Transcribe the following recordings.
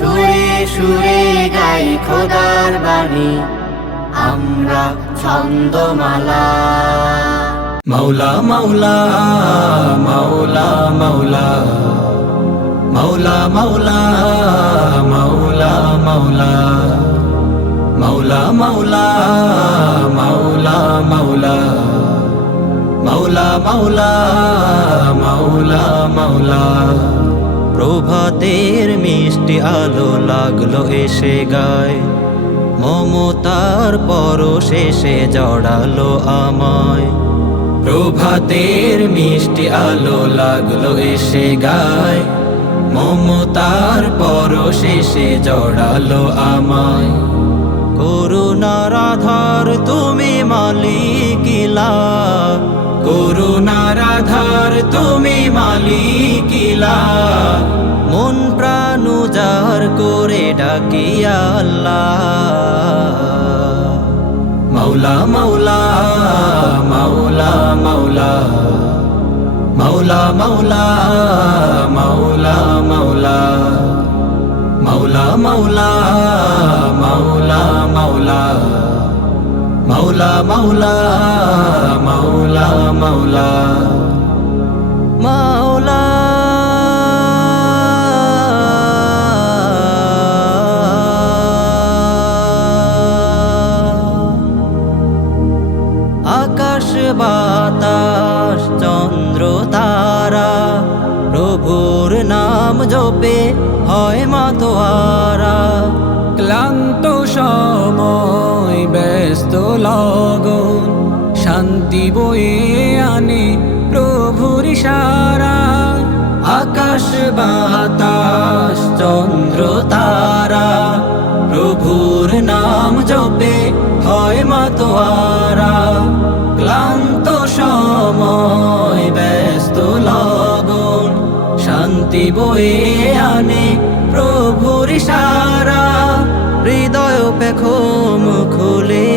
সুরে সুরে গাই খোদার বাণী। আমরা ছন্দমালা। মাওলা মাওলা মাওলা মাওলা। মাওলা মাওলা মাওলা মাওলা। মাওলা মাওলা মাওলা মাওলা। মাওলা মাওলা মাওলা মাওলা। প্রভাতের মিষ্টি আলো লাগল এসে গায়। মমতার পরশেষে জড়ালো আমায়। প্রভাতের মিষ্টি আলো লাগল এসে গায়। মমতার পরশেষে জড়ালো আমায়। করুণার আধার তুমি মালিকিলা করুণার আধার তুমি মালিকিলা মন প্রাণ উজাড় করে ডাকিয়া আল্লাহ। মাওলা মাওলা মাওলা মাওলা। মাওলা মাওলা মাওলা মাওলা। মাওলা মাওলা মাওলা মাওলা। মাওলা মাওলা মাওলা মাওলা। মাওলা বাতাস চন্দ্র তারা প্রভুর নাম জপে হয় মাতোয়ারা। ক্লান্ত সময় ব্যস্ত লগন শান্তি বয়ে আনে প্রভুর সারা আকাশ বাতাস চন্দ্র তারা প্রভুর নাম জপে হয় মাতোয়ারা। ক্লান্ত সময়, ব্যস্ত লগন, শান্তি বয়ে আনে প্রভুর সারা হৃদয় পেখম খুলে।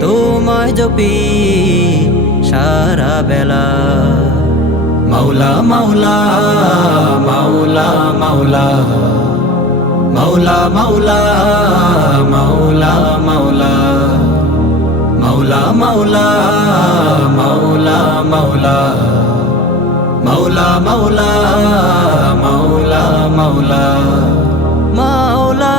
তোমায় জপি সারা বেলা। মাওলা মাওলা মাওলা মাওলা। মাওলা মাওলা মাওলা। মাওলা মাওলা মাওলা মাওলা।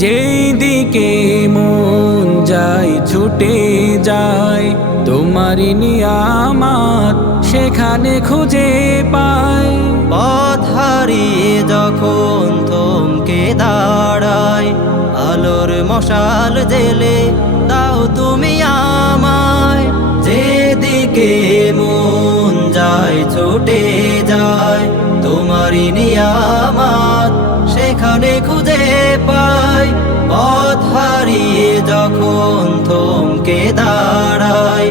যেই মন যায়, ছুটে যায়, তোমারই নিয়ামাত সেখানে খুঁজে পায়। পথ যখন থমকে দাঁড়ায় আলোর মশাল জেলে দাও তুমি আমায়। যেদিকে মন যায়, ছুটে যায়, তোমারই নিয়ামাত সেখানে খুঁজে পাই। পথ হারিয়ে যখন থমকে দাঁড়ায়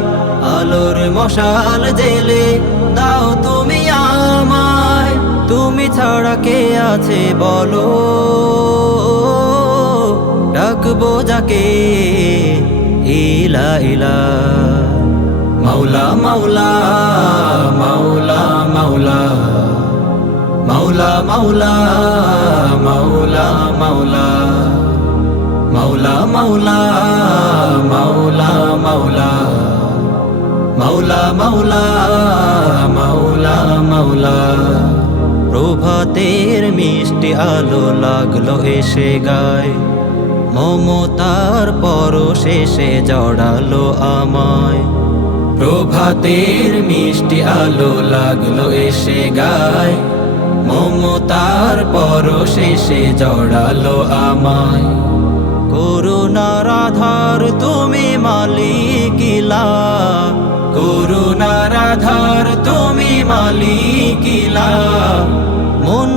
আলোর মশাল জেলে দাও তুমি আমায়। তুমি ছাড়া কে আছে বলো? ডাকবো যাকে? ইলা ইলা। মাওলা মাওলা মাওলা মাওলা। মাওলা মাওলা মাওলা মাওলা। মাওলা মাওলা মাওলা মাওলা। মাওলা মাওলা মাওলা মাওলা। প্রভাতের মিষ্টি আলো লাগল এসে গায়। মমতার পরশেষে জড়ালো আমায়। প্রভাতের মিষ্টি আলো লাগল এসে গায়। মমতার পর শেষে জড়ালো আমায়। করুণার আধার তুমি মালিকিলা। করুণার আধার তুমি মালিকিলা। মন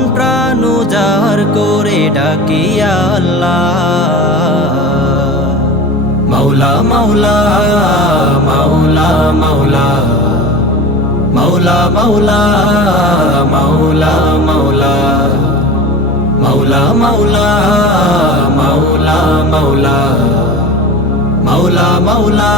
ডাকিয়া আল্লাহ। মাওলা মাওলা মাওলা মাওলা। মাওলা মাওলা মাওলা মাওলা। মাওলা মাওলা মাওলা মাওলা। মাওলা মাওলা